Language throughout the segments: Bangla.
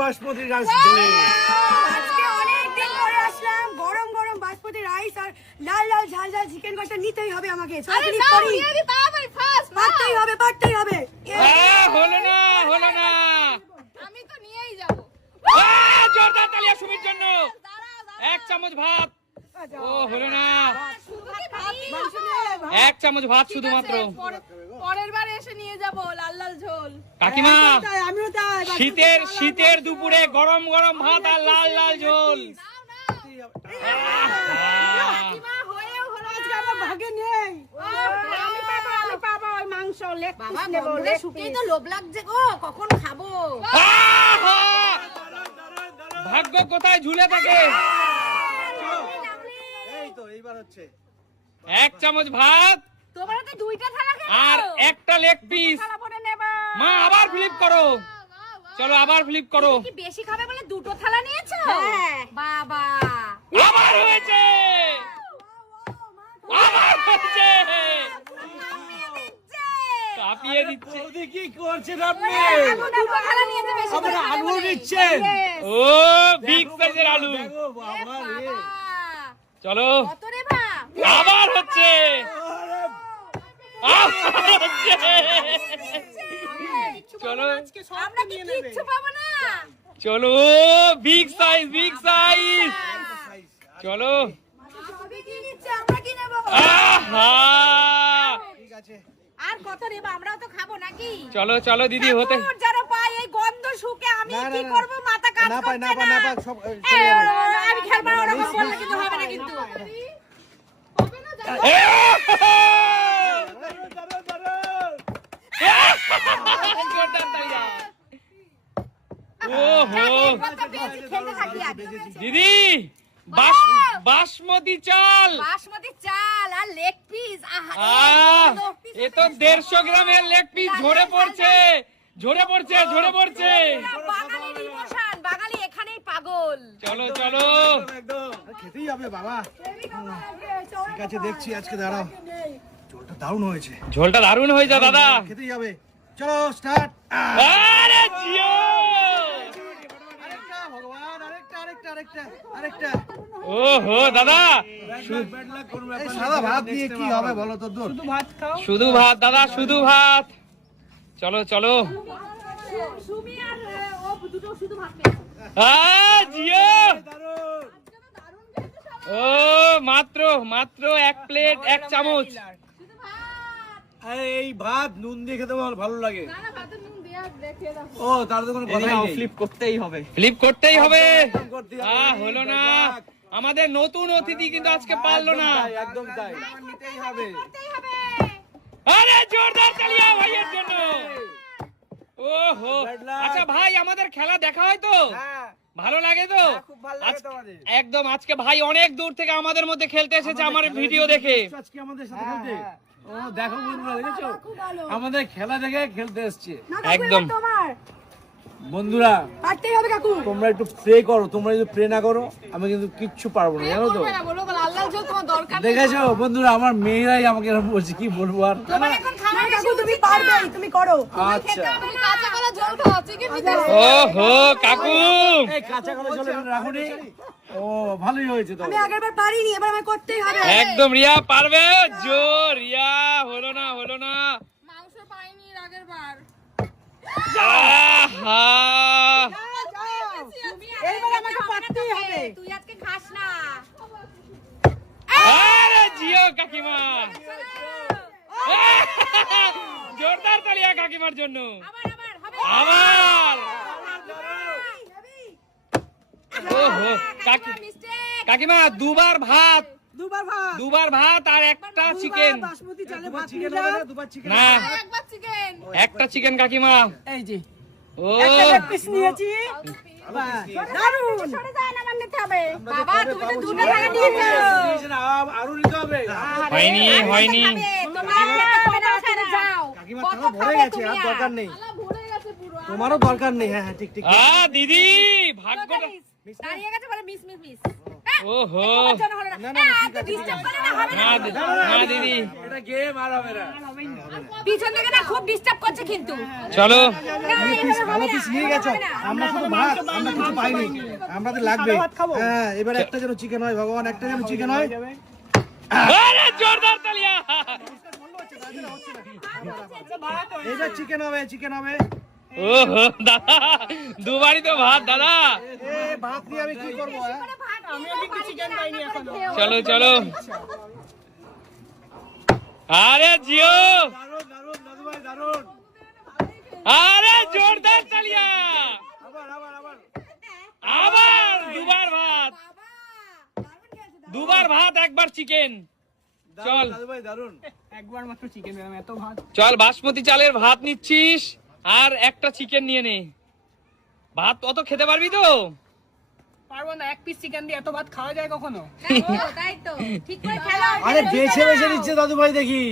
বাসমতি রাইস আজকে অনেক দিন পরে আসলাম। গরম গরম বাসমতি রাইস আর লাল লাল ঝাল ঝাল চিকেন কষা নিতেই হবে আমাকে। আরে না দি তাড়াতাড়ি ফাস্ট পারতেই হবে পারতেই হবে। হলো না হলো না। আমি তো নিয়েই যাব। জোরদার তালিয়া সুমির জন্য। এক চামচ ভাত। ও হলো না। এক চামচ ভাত শুধুমাত্র। পরের বার এসে নিয়ে যাব লাল লাল ঝোল। কাকিমা তাই, আমিও তাই। বাসমতি শীতের শীতের দুপুরে গরম গরম ভাত আর লাল লাল ঝোল! ভাগ্য কোথায় ঝুলে থাকে? এই হচ্ছে। এক চামচ ভাত তোমরা তো দুইটা থালা খেলে আর একটা লেগ পিস মা আবার ফ্লিপ করো। চলো আবার ফ্লিপ করো। কি বেশি খাবে বলে দুটো থালা নিয়েছো? বাবা। আবার হয়েছে। আবার হয়েছে কাঁপিয়ে দিচ্ছে। বৌদি কি করছেন আপনি? দুটো থালা নিয়েছে বেশি করে আলু বলে। নিচ্ছেন? ও বিগ সাইজের আলু। চলো। কত রে আবার হচ্ছে। আরে আবার হচ্ছে। চলো। আমরা কি কিচ্ছু পাবো না? চলো বিগ সাইজ বিগ সাইজ চলো। সবই কি নিচ্ছে আমরা কি নেব আহা। ঠিক আছে আর কত রে আমরাও তো খাব নাকি? চলো চলো দিদি হতে যারা পায় এই গন্ধ শুকে আমি না, না, কি না। করব? মাথা কাজ না না করছে পাই, না না। সব। আমি খেলব না ওরকম বললে কিন্তু হবে না কিন্তু। দিদি বাসমতি চাল। বাসমতি চাল আর লেগ পিস। এ তো দেড়শো গ্রামের লেগ পিস ঝরে পড়ছে ঝরে পড়ছে ঝরে পড়ছে। বাঙালি পাগল চলো চলো খেতেই হবে বাবা ঠিক আছে দেখছি আজকে দাঁড়াও জলটা দারুণ হয়েছে ঝোলটা দারুণ হয়ে যা দাদা খেতেই হবে চলো স্টার্ট আরে জিও আরেকটা ওহো দাদা সাদা ভাত দিয়ে কি হবে বলো তো দূর শুধু ভাত দাদা শুধু ভাত চলো চলো সুমি আর ও দুটো শুধু ভাত জিও। ও মাত্র মাত্র এক প্লেট এক চামচ। এই ভাত নুন দিয়ে খেতে আমার ভালো লাগে। না না ভাতের নুন দেয়া রেখে দাও। ও তার তো কোনো ফ্লিপ করতেই হবে। ফ্লিপ করতেই হবে। আহ হলো না। আমাদের নতুন অতিথি কিন্তু আজকে পারল না। একদম তাই। হবে আরে জোরদার চালিয়া ভাইয়ের জন্য। ওহো। আচ্ছা ভাই আমাদের খেলা দেখা হয় তো? হ্যাঁ। ভালো লাগে তো? খুব ভালো লাগে আজ- তোমাদের। একদম আজকে ভাই অনেক দূর থেকে আমাদের মধ্যে খেলতে এসেছে আমার ভিডিও দেখে। আজকে আমাদের সাথে খেলতে? ও দেখো বন্ধুরা দেখেছ? আমাদের খেলা দেখে খেলতে এসছে। একদম। বন্ধুরা পারতেই হবে কাকু। তোমরা একটু প্রে করো তোমরা যদি প্রে না করো আমি কিন্তু কিচ্ছু পারব না জানো তো? দেখেছ? বন্ধুরা আমার মেয়েরাই আমাকে এরকম বলছে কি বলব আর? তুমি পারবেই তুমি করো। আচ্ছা। তুমি কাঁচা কলা জল খাও চিকেন দিতে ওহো কাকু! এই কাঁচা কলা চলে রাখুনি ও ভালোই হয়েছে তো। আমি আগের পারিনি এবার আমায় করতেই হবে। একদম রিয়া পারবে? জোর রিয়া হলো না হলো না। মাংস পাইনি এর আহা! এইবার আমাকে পারতেই হবে। তুই আজকে খাস না। আরে জিও কাকিমা। জোরদার তালিয়া কাকিমার জন্য। আবার আবার ওহো কাকিমা দুবার ভাত। দুবার ভাত। দুবার ভাত আর একটা চিকেন না একটা চিকেন কাকিমা। এই যে। ও। একটা পিস নিয়েছি। বাহ, দারুণ সরে যায় না আমার নিতে হবে বাবা তুমি তো দুটো টাকা নিয়েছো আরও নিতে হবে। হয়নি হয়নি। তোমার খেতে হবে না সরে যাও। কাকিমা কত থালা ভরে খাবে গেছে তুমি আর দরকার নেই। থালা ভরে গেছে পুরো। তোমারও দরকার নেই। হ্যাঁ হ্যাঁ ঠিক ঠিক দিদি ভাগ্যটা দাঁড়িয়ে গেছে মিস মিস মিস ওহো। না। না, না, এ, ঠিক এত আছে, disturb করলে না হবে না। না দি- না পিছন থেকে না খুব ডিস্টার্ব করছে কিন্তু। চলো। ভালো পিস নিয়ে গেছো আমরা শুধু ভাত আমরা কিছু পাইনি। আমাদের লাগবে। হ্যাঁ এবার একটা যেন চিকেন হয় ভগবান একটা যেন চিকেন হয়। আরে জোরদার তালিয়া। এবার চিকেন হবে চিকেন হবে। ওহো দাদা দুবারই তো ভাত দাদা। এ ভাত নিয়ে আমি কি করব হ্যাঁ? চলো চলো। আরে জিও! আরে জোরদার তালিয়া আবার দুবার ভাত। দুবার ভাত একবার চিকেন চল। চল বাসমতি চালের ভাত নিচ্ছিস আর একটা চিকেন নিয়ে নে। ভাত অত খেতে পারবি তো? পারব না এক পিস চিকেন দিয়ে এত ভাত খাওয়া যায় কখনো? তাই তো ঠিক করে খেলো আরে বেছে বেছে নিচ্ছে দাদু ভাই দেখি।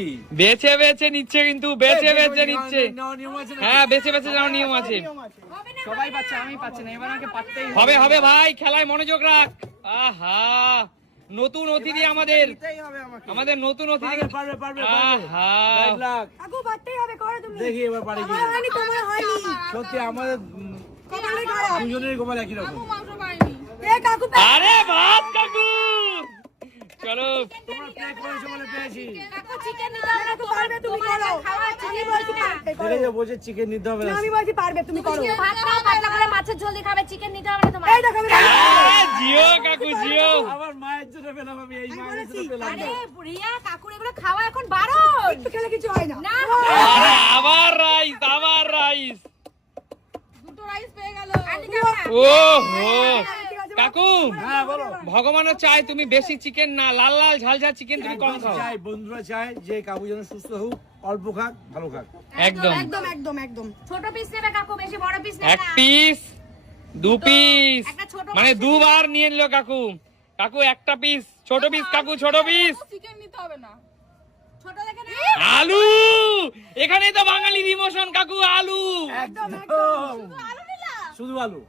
বেছে বেছে নিচ্ছে কিন্তু বেছে বেছে নিচ্ছে। হ্যাঁ বেছে বেছে যাওয়ার নিয়ম আছে। সবাই পাচ্ছে আমি পাচ্ছি না এবার আমাকে পারতেই হবে। হবে হবে ভাই খেলায় মনোযোগ রাখ। আহা নতুন অতিথি আমাদের। আমাদের নতুন অতিথি। পারবে পারবে আহা। কাকু পারতেই হবে করো তুমি। দেখি এবার পারে কি তোমার হয়নি সত্যি আমাদের খারাপ দুজনের গোপাল একই রকম। আরে ভাত কাকু! চলো। তোমরা প্লে করেছ বলে পেয়েছি। কাকু চিকেন নিতে হবে না কাকু পারবে তুমি করো। খাওয়া আমি বলছি পারবে, তুমি করো। ভাত খাও পাতলা করে মাছের ঝোল দিয়ে খাবে চিকেন নিতে হবে না তোমার। এই দেখো জিও কাকু জিও। আমার মায়ের জন্য পেলাম আমি এই মায়ের জন্য পেলাম। আরে রিয়া কাকুর এগুলো খাওয়া এখন বারণ। একটু খেলে কিছু হয় না। না আরে আবার রাইস আবার রাইস দুটো রাইস পেয়ে গেল। ও হো কাকু হ্যাঁ বলো। ভগবানও চাই তুমি বেশি চিকেন না লাল লাল ঝাল ঝাল চিকেন তুমি কম খাও। চাই বন্ধুরা চায় যে কাকু যেন সুস্থ হোক অল্প খাক ভালো খাক। একদম। একদম একদম একদম। ছোট পিস নেবে কাকু বেশি বড় পিস নেবে এক পিস দু পিস মানে দুবার নিয়ে নিল কাকু। কাকু একটা পিস ছোট পিস কাকু ছোট পিস চিকেন নিতে হবে না। ছোট দেখে না। আলু! এখানেই তো বাঙালির ইমোশন কাকু আলু। একদম। শুধু আলু।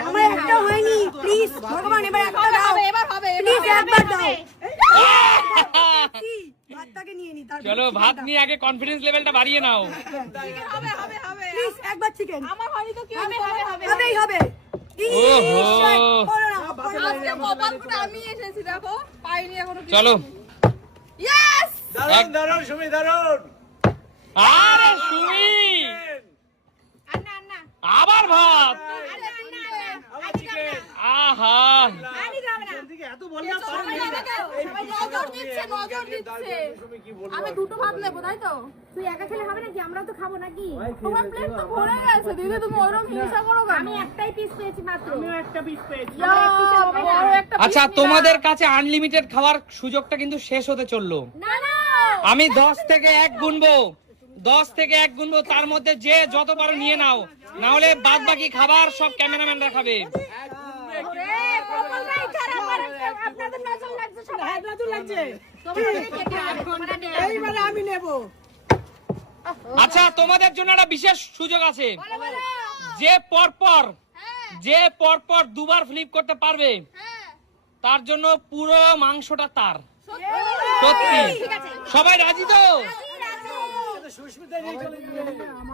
আমার একটা হয়নি প্লিজ ভগবান এবার একটা দাও। এবার হবে প্লিজ একবার দাও। কি? ভাতটাকে নিয়ে নি তারপর চলো ভাত নিয়ে আগে কনফিডেন্স লেভেলটা বাড়িয়ে নাও। হবে হবে হবে। প্লিজ একবার চিকেন আমার হয়নি তো কি হবে? হবে হবে হবেই হবে। ওহো। ঈশ্বর, করো না, করো না। আজকে কপালটা আমি এসেছি দেখো। পাইনি এখনও কিছু। চলো। দারুণ দারুণ সুমি দারুণ। আরে সুমি! আবার ভাত। আন্না আন্না আবার চিকেন আহা আনি যাবে না। দিকে এত বললাম সবাই যাবে। কেউ? সবাই নজর দিচ্ছে নজর দিচ্ছে। সুমি কি বলব? আমি দুটো ভাত নেব তাই তো? তুই একা খেলে হবে নাকি? আমরাও তো খাব নাকি? তোমার প্লেট তো ভরে গেছে দিদি তুমি ওরকম হিংসা করো আমি একটাই পিস পেয়েছি মাত্র। আমিও একটা পিস পেয়েছি। আচ্ছা তোমাদের কাছে আনলিমিটেড খাওয়ার সুযোগটা কিন্তু শেষ হতে চলল। আমি দশ থেকে এক গুনবো। দশ থেকে এক গুনবো তার মধ্যে যে যত পারো নিয়ে নাও না হলে বাদ বাকি খাবার সব ক্যামেরাম্যানরা খাবে ওরে কপালটাই খারাপ আর আপনাদের নজর লাগছে সবাই নজর লাগছে তোমরা কেটে আনো, তোমরা নিয়ে আনো। এইবারে আমি নেব আচ্ছা তোমাদের জন্য একটা বিশেষ সুযোগ আছে। যে পরপর যে পরপর দুবার ফ্লিপ করতে পারবে। তার জন্য পুরো মাংসটা তার সত্যি? সবাই রাজি তো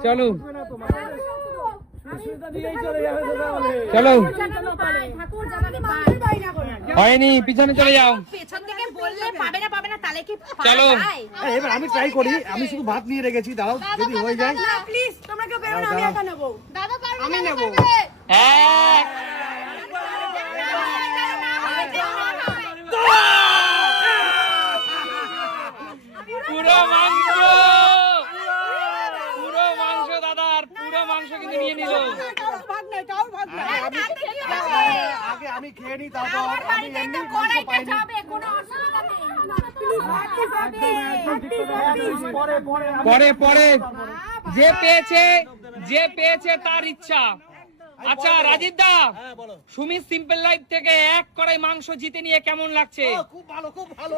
চলে চলো। হয়নি পিছনে চলে। যাও পেছন থেকে বললে পাবে না পাবে না তাহলে কি পায়? চলো। এবার আমি ট্রাই করি। আমি শুধু ভাত নিয়ে রেখেছি দাঁড়াও যদি হয়ে যায়। প্লিজ তোমরা কেউ বেরো না আমি একা নেব। আমি দাদা এক। পুরো মাংস পুরো মাংস দাদার পুরো নিয়ে নিল আগে আমি খেয়ে নিই তারপর আমি এমনি কড়াইতে যাবে, কোনো অসুবিধা নেই। পরে পরে আমি- পরে পরে। যে পেয়েছে যে পেয়েছে তার ইচ্ছা। আচ্ছা রাজীব দা হ্যাঁ বলো। সুমি সিম্পল লাইফ থেকে এক কড়াই মাংস জিতে নিয়ে কেমন লাগছে? খুব ভালো খুব ভালো।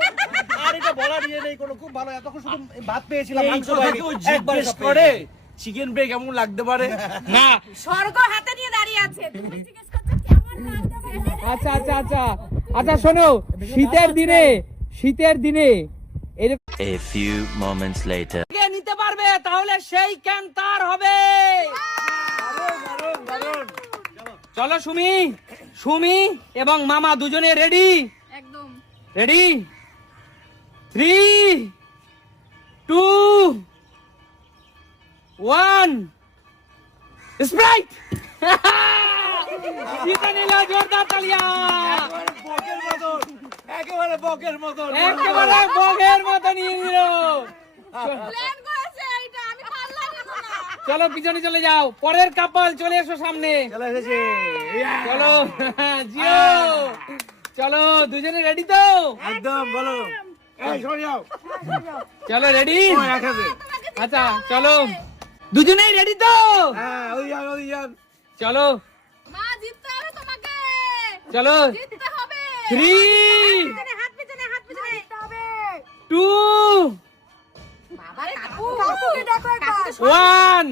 আর এটা বলা নিয়ে নেই কোনো খুব ভালো। এতক্ষণ শুধু ভাত পেয়েছিলাম মাংস একবারে করে। চিকেন ব্রে কেমন লাগতে পারে? না। স্বর্গ হাতে নিয়ে দাঁড়িয়ে আছে। আচ্ছা আচ্ছা আচ্ছা। আচ্ছা শোনো শীতের দিনে শীতের দিনে A few moments later. কে নিতে পারবে তাহলে সেই ক্যান তার হবে। চলো সুমি সুমি এবং মামা দুজনে রেডি একদম। Ready three two one Sprite জিতে নিল জোরদার তালিয়া বকের মতন একেবারে বকের মতন। একেবারে বগের মতো নিয়ে নিল প্ল্যান করেছে এইটা আমি পারলাম না চলো পিছনে চলে যাও। পরের কাপল চলে এসো সামনে। চলে এসেছে। চলো জিও। চলো দুজনে রেডি তো? একদম বলো। এই সরে যাও। চলো রেডি হাতে। আচ্ছা চলো। দুজনেই রেডি তো? হ্যাঁ ওই যান ওই যান। চলো। মা জিততে হবে তোমাকে। চলো। জিততে হবে। থ্রি হাত পিছনে হাত পিছনে। হবে। টু বাবা কাকু। কাকুকে দেখো একবার। ওয়ান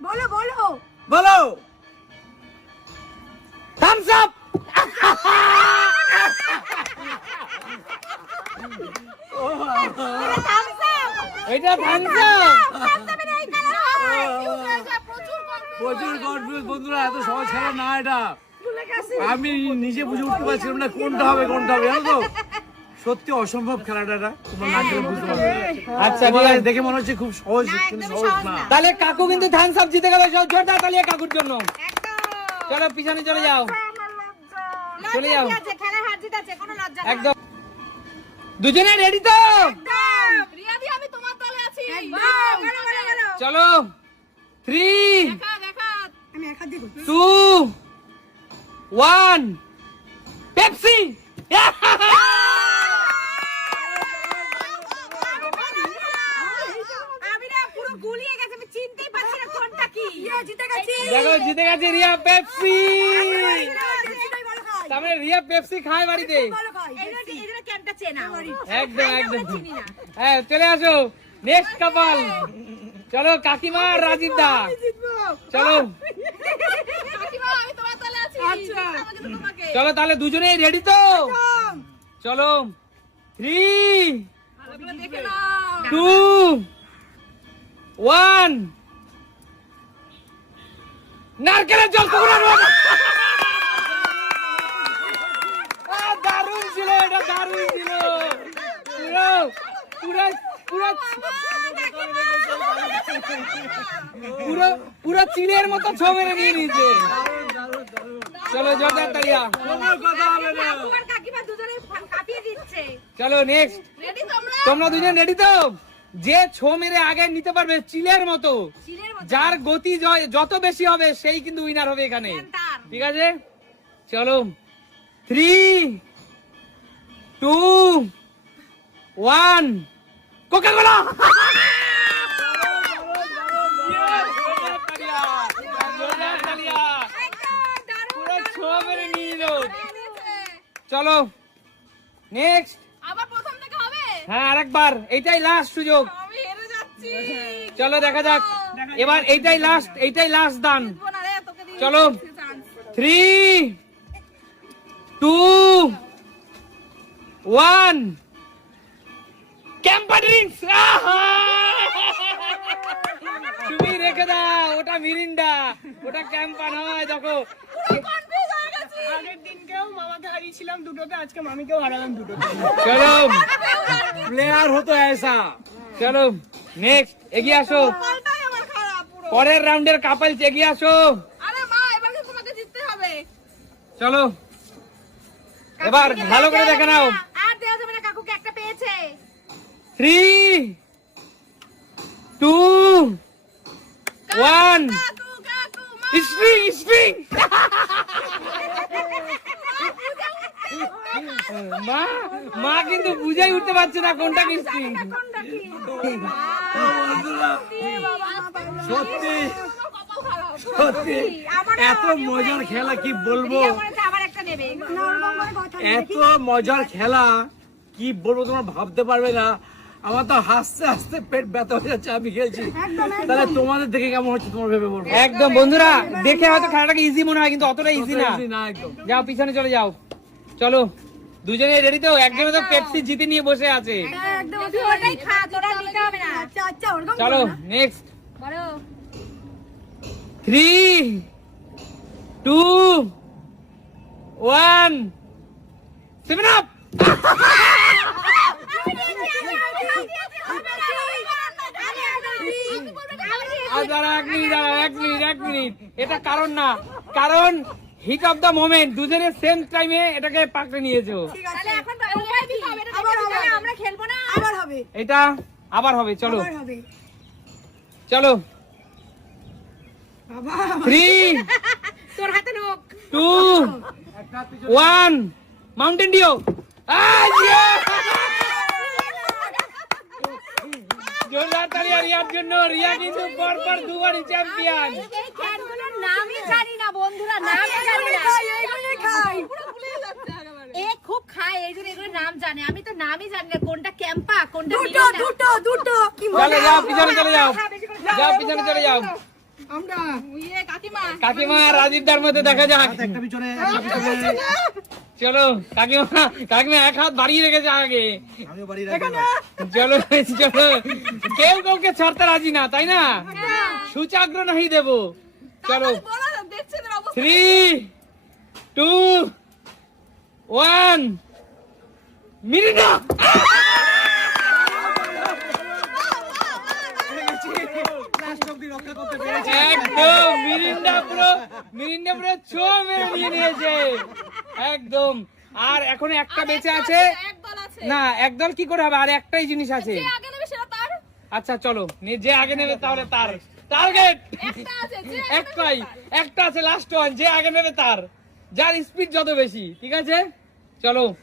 বলো বলো। বলো। থামস আপ এটা থামস আপ প্রচুর কনফিউজ বন্ধুরা এত সহজ খেলা না এটা। আমি নিজে বুঝে উঠতে পারছিলাম না কোনটা হবে কোনটা হবে জানো তো? সত্যি অসম্ভব খেলাটা তোমরা না খেলে বুঝতে পারবে। আচ্ছা দেখে মনে হচ্ছে খুব সহজ কিন্তু সহজ না। তাহলে কাকু কিন্তু থামস আপ জিতে গেল সব জোরদার তালিয়া কাকুর জন্য। চলো পিছনে চলে যাও। চলে যাও। একদম। দুজনে রেডি তো? চলো। থ্রি। টু ওয়ান পেপসি আমি না পুরো গুলিয়ে গেছে আমি চিনতেই পারছি না কোনটা কি। জিতে গেছি। দেখো জিতে গেছে রিয়া পেপসি। তার মানে রিয়া পেপসি খায় বাড়িতে একদম একদম হ্যাঁ চলে আসো নেক্সট কাপাল চলো কাকিমা আর রাজীব দা চলো আচ্ছা চলো তাহলে দুজনেই রেডি তো চলো থ্রি টু ওয়ান নারকেলের জল কুকুরের মতো। আহ, দারুণ ছিল এটা দারুণ ছিল পুরো পুরো পুরো পুরো পুরো চিড়ের মতো ছ মেরে নিয়ে নিয়েছে। চলো জোরদার তালিয়া চলো নেক্সট তোমরা? তোমরা দুজন রেডি তো? যে ছো মেরে আগে নিতে পারবে চিলের মতো। যার গতি য- যত বেশি হবে সেই কিন্তু উইনার হবে এখানে। ঠিক আছে? চলো। Three two one Coca Cola চলো। নেক্সট আবার প্রথম থেকে হবে? হ্যাঁ আরেকবার। এইটাই লাস্ট সুযোগ। আমি হেরে যাচ্ছি। চলো দেখা যাক। এবার এইটাই লাস্ট এইটাই লাস্ট দান চলো। থ্রি টু ওয়ান ড্রিঙ্কস তুমি রেখে দাও ওটা মিরিন্ডা। ওটা ক্যাম্পা নয় দেখো। আগের দিনকেও মামাকে হারিয়েছিলাম দুটোতে আজকে মামিকেও হারালাম দুটোতে। চলো। প্লেয়ার হতো এসা। চলো নেক্সট এগিয়ে আসো। পরের রাউন্ডের কাপাল এগিয়ে আসো। আরে মা এবার তোমাকে জিততে হবে। চলো। এবার ভালো করে দেখে নাও। কাকুকে থ্রি টু ওয়ান কাকু কাকু মা। মা কিন্তু বুঝাই উঠতে পারছে না কোনটা কি সত্যি সত্যি। এত মজার খেলা কি বলব। এত মজার খেলা। কি বলব তোমার ভাবতে পারবে না। আমার তো হাসতে হাসতে পেট ব্যথা হয়ে যাচ্ছে আমি খেয়েছি। তাহলে তোমাদের দেখে কেমন হচ্ছে তোমার ভেবে বলব একদম বন্ধুরা দেখে হয়তো খেলাটাকে ইজি মনে হয় কিন্তু অতটা ইজি না। একদম। যাও পিছনে চলে যাও। চলো দুজনে রেডি তো? একজনে তো পেপসি জিতে নিয়ে বসে আছে। একদম তুই ওটাই খা তোরা নিতে হবে না। আচ্ছা আচ্ছা চলো next three two one seven up এক মিনিট এক মিনিট এক মিনিট এটা কারণ না। কারণ হিট অফ দ্য মোমেন্ট দুজনের সেম টাইমে এটাকে পাকড়ে নিয়েছো। এটা আবার হবে। চলো। চলো। থ্রি তোর হাতে নোক টু ওয়ান মাউন্টেন ডিও জোরদার তালি রিয়ার জন্য রিয়া কিন্তু পরপর দুবারই চ্যাম্পিয়ন। নামই জানি না বন্ধুরা নামই জানি না। খাই খাই। এ খুব খায় এই জন্য এগুলোর নাম জানে। আমি তো নামই জানি না কোনটা ক্যাম্পা কোনটা দুটো দুটো দুটো কি চলো যাও পিছনে চলে যাও। যাও পিছনে চলে যাও। আমরা ইয়ে, কাকিমা। কাকিমা রাজীবদার মধ্যে দেখা যাক। একটা পিছনে। চলো কাকিমা কাকিমা এক হাত বাড়িয়ে রেখেছে আগে। চলো চলো। কেউ কাউকে ছাড়তে রাজি না তাই না? সুচাগ্র নাহি দেব। চলো। থ্রি টু ওয়ান মিরিন্ডা রক্ষা একদম মিরিন্ডা পুরো মিরিন্ডা পুরো ছো মেরে নিয়ে নিয়েছে। একদম। আর এখন একটা বেঁচে আছে। না একদল কি করে হবে? আর একটাই জিনিস আছে। আচ্ছা চলো। যে আগে নেবে তাহলে তার। টার্গেট একটা একটাই। একটা আছে লাস্ট ওয়ান যে আগে নেবে তার। যার স্পিড যত বেশি ঠিক আছে? চলো।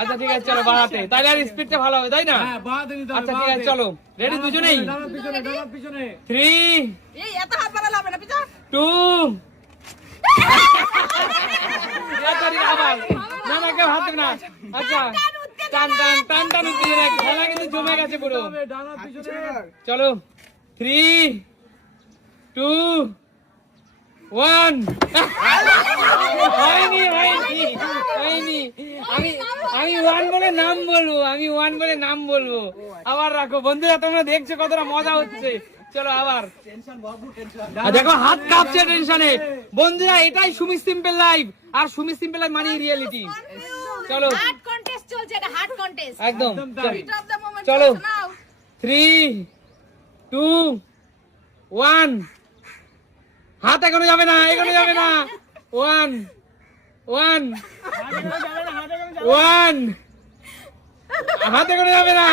আচ্ছা ঠিক আছে চলো বাহাতে। তাহলে আর স্পিডটা ভালো হবে তাই না? হ্যাঁ আচ্ছা ঠিক আছে চলো। রেডি দুজনেই? থ্রি টু কেউ হাত না। আচ্ছা। টান টান টান টান উত্তেজনা খেলা কিন্তু জমে গেছে পুরো। পিছনে। চলো। থ্রি টু ওয়ান হয়নি হয়নি হয়নি। আমি আমি ওয়ান বলে নাম বলব আমি ওয়ান বলে নাম বলব। আবার রাখো। বন্ধুরা তোমরা দেখছ কতটা মজা হচ্ছে। চলো আবার। দেখো হাত কাঁপছে টেনশনে বন্ধুরা এটাই সুমি সিম্পল লাইভ আর সুমি সিম্পল লাইভ মানে রিয়েলিটি চলো। হার্ড কন্টেস্ট চলছে এটা হার্ড কন্টেস্ট একদম চলো। থ্রি টু ওয়ান হাত এখনও যাবে না এখনও যাবে না। ওয়ান ওয়ান ওয়ান হাত এখনও যাবে না।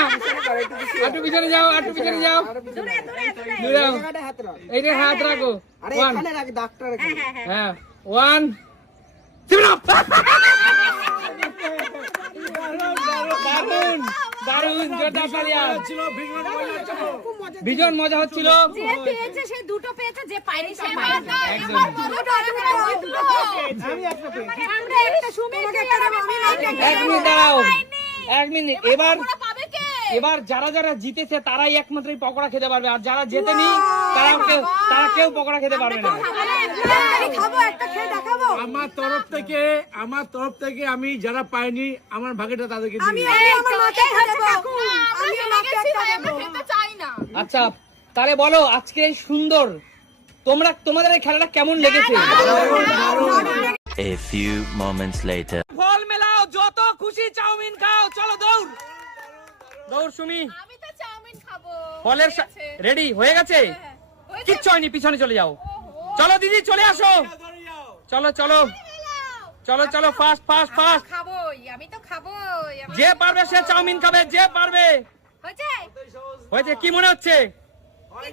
আটু পিছনে যাও আটু পিছনে যাও। এইটা হাত রাখো। ওয়ান হ্যাঁ ওয়ান দারুণ দারুণ জোরদার তালিয়া ছিল ভীষণ মজা ছিল ভীষণ মজা হচ্ছিল যে পেয়েছে সে দুটো পেয়েছে যে পায়নি সে একদম। আমরা একটা সুমির এক মিনিট দাঁড়াও এক মিনিট এবার এবার যারা যারা জিতেছে তারাই একমাত্র পকোড়া খেতে পারবে আর যারা জেতেনি তারা কেউ তারা কেউ পকোড়া খেতে পারবে না আমি খাব একটা খেয়ে দেখাবো। আমার তরফ থেকে আমার তরফ থেকে আমি যারা পাইনি আমার ভাগেটা তাদেরকে আচ্ছা তাহলে বলো আজকে সুন্দর তোমরা তোমাদের এই খেলাটা কেমন লেগেছে? A few moments later. ফল মেলাও যত খুশি চাউমিন খাও চলো দৌড়। দৌড় সুমি। আমি তো চাউমিন খাব। ফলের রেডি হয়ে গেছে? কিচ্ছু হয়নি পিছনে চলে যাও। চলো দিদি চলে আসো। চলো চলো। চলো চলো ফাস্ট ফাস্ট ফাস্ট খাবোই আমি তো খাবোই যে পারবে সে চাউমিন খাবে যে পারবে। হয়েছে? হয়েছে কি মনে হচ্ছে? মনে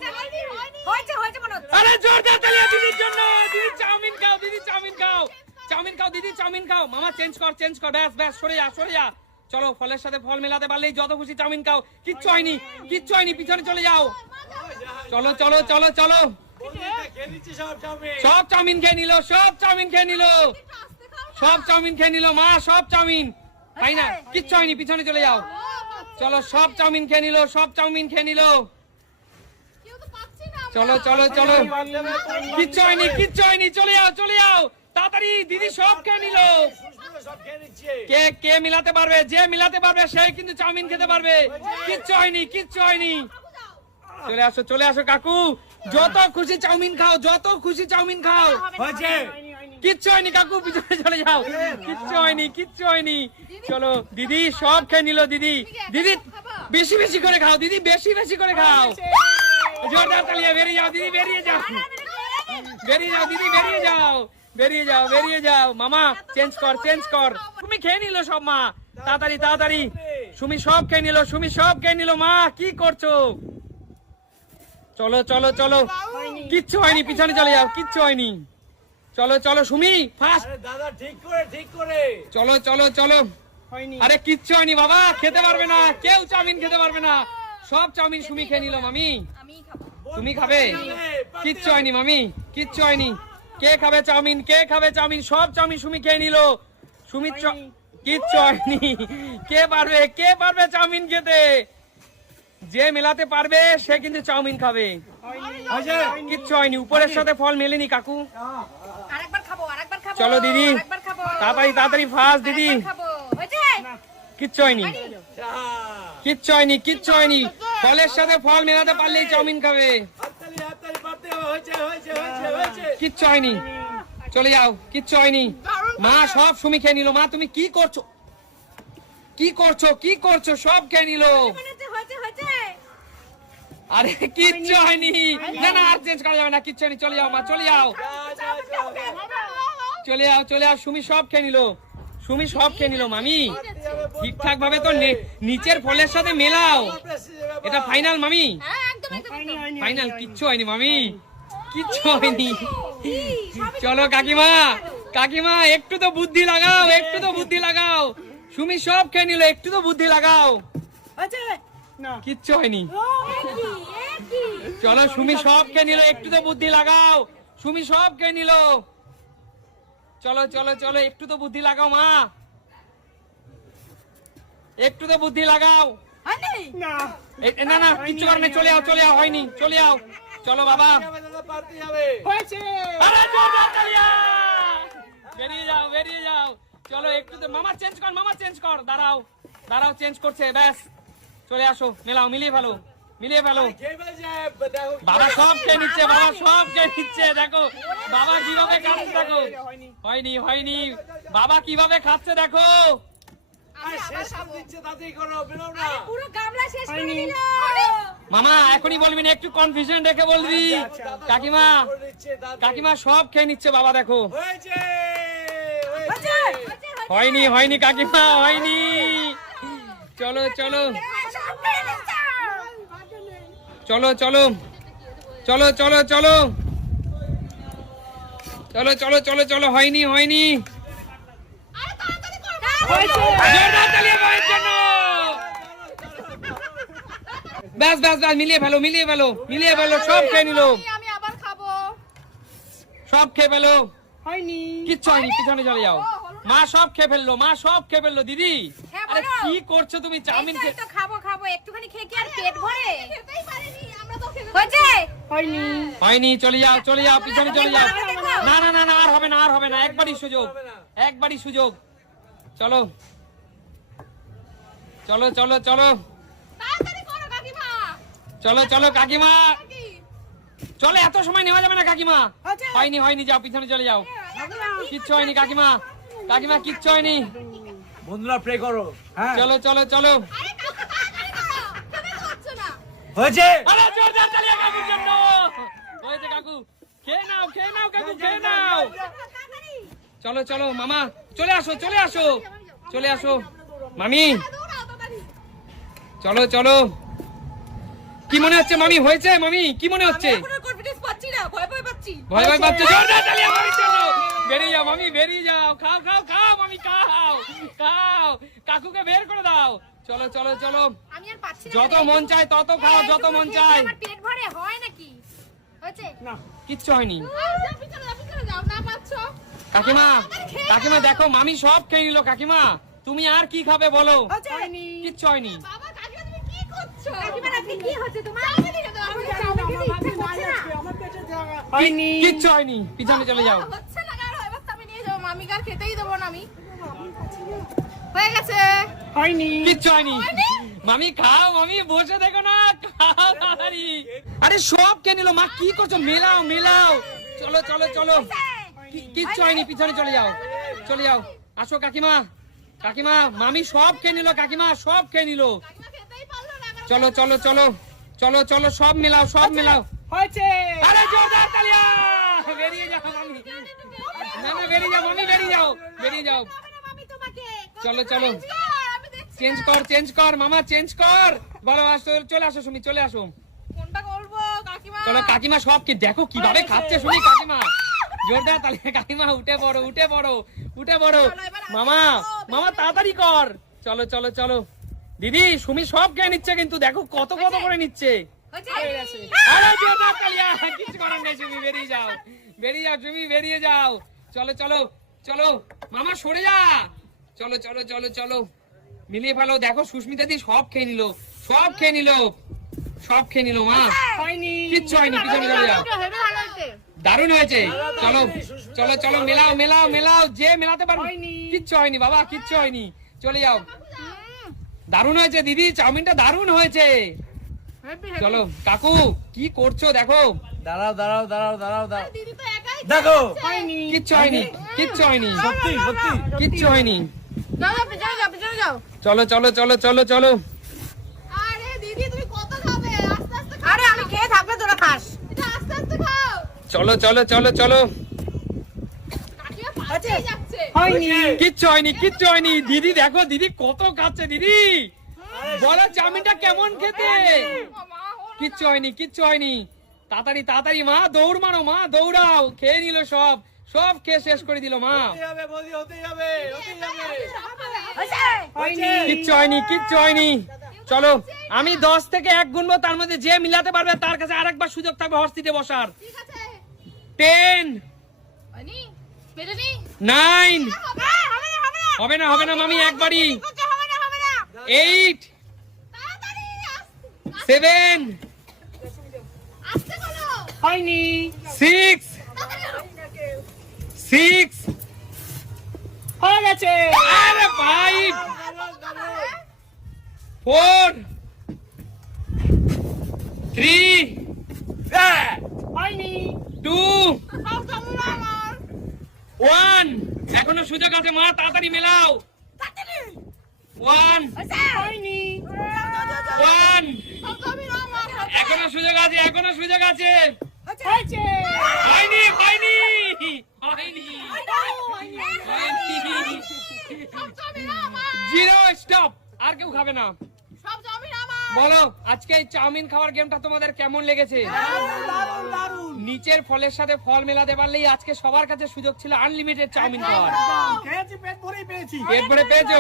আরে জোরদার তালিয়া দিদির জন্য। দিদি চাউমিন খাও দিদি চাউমিন খাও। চাউমিন খাও দিদি চাউমিন খাও। মামা চেঞ্জ কর চেঞ্জ কর। ব্যাস ব্যাস সরে যা সরে যা। চলো ফলের সাথে ফল মেলাতে পারলেই যত খুশি চাউমিন খাও। কিচ্ছু হয়নি কিচ্ছু হয়নি পিছনে চলে যাও। চলো চলো চলো চলো। সব চাউমিন। খেয়ে নিল সব চাউমিন খেয়ে নিল। সব চাউমিন খেয়ে নিল মা সব চাউমিন। তাই না? কিচ্ছু হয়নি পিছনে চলে যাও। চলো সব চাউমিন খেয়ে নিল সব চাউমিন খেয়ে নিল। কেউ তো পাচ্ছি না চলো চলো চলো। কিচ্ছু হয়নি কিচ্ছু হয়নি চলে যাও চলে যাও। তাড়াতাড়ি দিদি সব খেয়ে নিল। কে কে মিলাতে পারবে? যে মিলাতে পারবে সেই কিন্তু চাউমিন খেতে পারবে। কিচ্ছু হয়নি কিচ্ছু হয়নি। চলে আসো চলে আসো কাকু। যত খুশি চাউমিন খাও যত খুশি চাউমিন খাও। হয়েছে? কিচ্ছু হয়নি কাকু পিছনে চলে যাও। কিচ্ছু হয়নি কিচ্ছু হয়নি। চলো দিদি সব খেয়ে নিল দিদি। দিদি বেশি বেশি করে খাও দিদি বেশি বেশি করে খাও। জোরদার তালিয়া বেরিয়ে যাও দিদি বেরিয়ে যাও। বেরিয়ে যাও দিদি বেরিয়ে যাও। বেরিয়ে যাও বেরিয়ে যাও। মামা চেঞ্জ কর চেঞ্জ কর। তুমি খেয়ে নিল সব মা। তাড়াতাড়ি তাড়াতাড়ি। সুমি সব খেয়ে নিল সুমি সব খেয়ে নিল মা কি করছ? চলো চলো চলো। কিচ্ছু হয়নি পিছনে চলে যাও কিচ্ছু হয়নি। চলো চলো সুমি ফাস্ট দাদা ঠিক করে ঠিক করে। চলো চলো চলো। আরে কিচ্ছু হয়নি বাবা খেতে পারবে না। কেউ চাউমিন খেতে পারবে না। সব চাউমিন সুমি খেয়ে নিল মামি। তুমি খাবে? কিচ্ছু হয়নি মামি কিচ্ছু হয়নি। কে খাবে চাউমিন কে খাবে চাউমিন? সব চাউমিন সুমি খেয়ে নিল। সুমি কিচ্ছু হয়নি। কে পারবে কে পারবে চাউমিন খেতে? যে মেলাতে পারবে সে কিন্তু চাউমিন খাবে। কিচ্ছু হয়নি। উপরের সাথে ফল মেলেনি কাকু। চলো দিদি। তাড়াতাড়ি তাড়াতাড়ি ফার্স্ট দিদি। কিচ্ছু হয়নি। কিচ্ছু হয়নি কিচ্ছু হয়নি। ফলের সাথে ফল মেলাতে পারলেই চাউমিন খাবে। কিচ্ছু হয়নি। চলে যাও কিচ্ছু হয়নি। মা সব সুমি খেয়ে নিল। মা তুমি কি করছ? কি করছ? কি করছ? সব খেয়ে নিল। আরে কিচ্ছু হয়নি। না না আর চেঞ্জ করা যাবে না কিচ্ছু হয়নি। চলে যাও মা চলে যাও। চলে যাও চলে যাও। সুমি সব খেয়ে নিল। সুমি সব খেয়ে নিল মামি। ঠিকঠাক ভাবে তো নিচের ফলের সাথে মেলাও। এটা ফাইনাল মামি। হ্যাঁ। ফাইনাল কিচ্ছু হয়নি। মামি। কিচ্ছু হয়নি চলো কাকিমা কাকিমা একটু তো বুদ্ধি লাগাও একটু তো বুদ্ধি লাগাও। সুমি সব খেয়ে নিল একটু তো বুদ্ধি লাগাও। না কিচ্ছু হয়নি। চলো সুমি সব খেয়ে নিল একটু তো বুদ্ধি লাগাও। সুমি সব খেয়ে নিল। চলো চলো চলো একটু তো বুদ্ধি লাগাও মা। একটু তো বুদ্ধি লাগাও। না। না না কিচ্ছু কারণে চলে যাও চলে যাও হয়নি চলে যাও। চলো বাবা! বেরিয়ে যাও বেরিয়ে যাও। চলো একটু তো মামা চেঞ্জ কর মামা চেঞ্জ কর। দাঁড়াও দাঁড়াও চেঞ্জ করছে ব্যাস। চলে আসো মেলাও মিলিয়ে ফেলো মিলিয়ে ফেলো। বাবা সব খেয়ে নিচ্ছে বাবা সব খেয়ে নিচ্ছে দেখো বাবা কীভাবে খাচ্ছে দেখো। হয়নি হয়নি। বাবা কীভাবে খাচ্ছে দেখো। আরে শেষ করে দিচ্ছে তাতেই করো বেরো না পুরো গামলা শেষ করে দিল। মামা এখনই বলবি না একটু কনফিউশন রেখে বলবি। কাকিমা করে দিচ্ছে তাতে। কাকিমা সব খেয়ে নিচ্ছে বাবা দেখো। হয়নি হয়নি কাকিমা হয়নি। চলো চলো। চলো চলো। চলো চলো চলো। চলো চলো চলো চলো হয়নি হয়নি। ব্যাস ব্যাস ব্যাস মিলিয়ে ফেলো মিলিয়ে ফেলো মিলিয়ে ফেলো সব খেয়ে নিলো। সব খেয়ে ফেলো। হয়নি। কিচ্ছু হয়নি পিছনে চলে যাও। মা সব খেয়ে ফেলল মা সব খেয়ে ফেলল দিদি। হ্যাঁ। কি করছ তুমি? চাউমিন তো খাব খাব। একটুখানি খেয়ে কি আর পেট ভরে? হয়নি। হয়নি চলে যাও চলে যাও পিছনে চলে যাও। না না না না আর হবে না আর হবে না। একবারই সুযোগ একবারই সুযোগ। চলো। চলো চলো চলো। কাকিমা। চলো চলো কাকিমা। চলো এত সময় নেওয়া যাবে না কাকিমা। হয়নি হয়নি যাও পিছনে চলে যাও। কিচ্ছু হয়নি কাকিমা। কাকিমা কিচ্ছু হয়নি। বন্ধুরা প্রে করো। হ্যাঁ। চলো চলো চলো। আরে কাকু তাড়াতাড়ি করো। তুমি তো হচ্ছে না। হয়েছে? আরে জোরদার তালিয়া কাকুর জন্য। হয়েছে কাকু। খেয়ে নাও খেয়ে নাও কাকু খেয়ে নাও। চলো চলো মামা চলে আসো চলে আসো। চলে আসো। মামি। চলো চলো। কি মনে হচ্ছে মামি? হয়েছে মামি? কি মনে হচ্ছে? কনফিডেন্স পাচ্ছি না ভয় ভয় পাচ্ছি। ভয় ভয় পাচ্ছে। জোরদার তালিয়া বেরিয়ে যাও মামি বেরিয়ে যাও। খাও খাও খাও মামি খাও খাও। কাকুকে বের করে দাও। চলো চলো চলো। আমি আর পাচ্ছি না যত মন চায় তত খাও যত মন চায়। আমার পেট ভরে হয় নাকি? হয়েছে? না কিচ্ছু হয়নি। যাও, পিছনে যাও পিছনে যাও না পাচ্ছো? কাকিমা কাকিমা দেখো মামি সব খেয়ে নিল কাকিমা। তুমি আর কি খাবে বলো? কিচ্ছু হয়নি। কিচ্ছু হয়নি। পিছনে চলে যাও। খেতেই দেবো না আমি। হয়ে গেছে। হয়নি। কিচ্ছু হয়নি। মামি খাও মামি বসে দেখো না। খাও তাড়াতাড়ি। আরে সব কে নিল? মা কি করছ? মেলাও মেলাও। চলো চলো চলো। কিচ্ছু হয়নি। পিছনে চলে যাও। চলে যাও। আসো কাকিমা। কাকিমা মামি সব খেয়ে নিল? কাকিমা সব খেয়ে নিল? চলো চলো চলো চলো চলো সব মিলাও সব মিলাও। হয়েছে। আরে জোরদার তালিয়া! বেরিয়ে যাও মামি না না বেরিয়ে যাও মামি বেরিয়ে যাও বেরিয়ে যাও। চলো চলো। চেঞ্জ কর চেঞ্জ কর মামা চেঞ্জ কর। বলো আসো চলে আসো সুমি চলে আসো। কোনটা করব কাকিমা? চলো কাকিমা সব কি দেখো কীভাবে খাচ্ছে শুনি কাকিমা। জোরদার তালে কাকিমা উঠে পড়ো উঠে পড়ো উঠে পড়ো। মামা মামা তাড়াতাড়ি কর। চলো চলো চলো। দিদি সুমি সব খেয়ে নিচ্ছে কিন্তু দেখো কত কত করে নিচ্ছে। হয়েছে? আরে জোরদার তালিয়া কিছু করার নেই সুমি বেরিয়ে যাও। বেরিয়ে যাও সুমি বেরিয়ে যাও। চলো চলো চলো মামা সরে যা। চলো চলো চলো চলো। মিলিয়ে ফেলো দেখো সুস্মিতা দি সব খেয়ে নিল সব খেয়ে নিল সব খেয়ে নিল মা। হয়নি। কিচ্ছু হয়নি পিছনে চলে যাও। দারুণ হয়েছে। চলো চলো চলো মেলাও মেলাও মেলাও যে মেলাতে পারো। কিচ্ছু হয়নি বাবা কিচ্ছু হয়নি। চলে যাও। দারুণ হয়েছে দিদি চাউমিনটা দারুণ হয়েছে। চলো কাকু কি করছ দেখো। দাঁড়াও দাঁড়াও দাঁড়াও দাঁড়াও দাঁড়াও। দিদি তো একাই দেখো। কিচ্ছু হয়নি কিচ্ছু হয়নি। সত্যি সত্যি। কিচ্ছু হয়নি। যাও যাও পিছনে যাও পিছনে যাও। চলো চলো চলো চলো চলো। আরে দিদি তুমি কত খাবে? আস্তে আস্তে খাও। আরে আমি খেয়ে থাকবে তোরা খাস। এটা আস্তে আস্তে খাও। চলো চলো চলো চলো। যাচ্ছে। হয়নি। কিচ্ছু হয়নি কিচ্ছু হয়নি। দিদি দেখো দিদি কত খাচ্ছে দিদি। বলো চাউমিনটা কেমন খেতে? কিচ্ছু হয়নি কিচ্ছু হয়নি। তাড়াতাড়ি তাড়াতাড়ি মা দৌড় মারো মা দৌড়াও। খেয়ে নিল সব। সব খেয়ে শেষ করে দিল মা। কিচ্ছু হয়নি কিচ্ছু হয়নি। চলো আমি দশ থেকে এক গুনবো তার মধ্যে যে মিলাতে পারবে তার কাছে আরেকবার সুযোগ থাকবে হস্তিতে বসার। Ten nine. হবে না হবে না মামি একবারই। এইট সেভেন হয়নি। সিক্স সিক্স হয়ে গেছে। আরে ফাইভ ফোর থ্রি হয়নি। টু ওয়ান এখনও সুযোগ আছে মা তাড়াতাড়ি মেলাও। ওয়ান ওয়ান এখনও সুযোগ আছে এখনও সুযোগ আছে। হয়নি হয়নি। জিরো স্টপ আর কেউ খাবে না। সব আমার বলো আজকে এই চাউমিন খাওয়ার গেমটা তোমাদের কেমন লেগেছে? নিচের ফলের সাথে ফল মেলাতে পারলেই আজকে সবার কাছে সুযোগ ছিল আনলিমিটেড চাউমিন খাওয়ার। পেট ভরে পেয়েছ?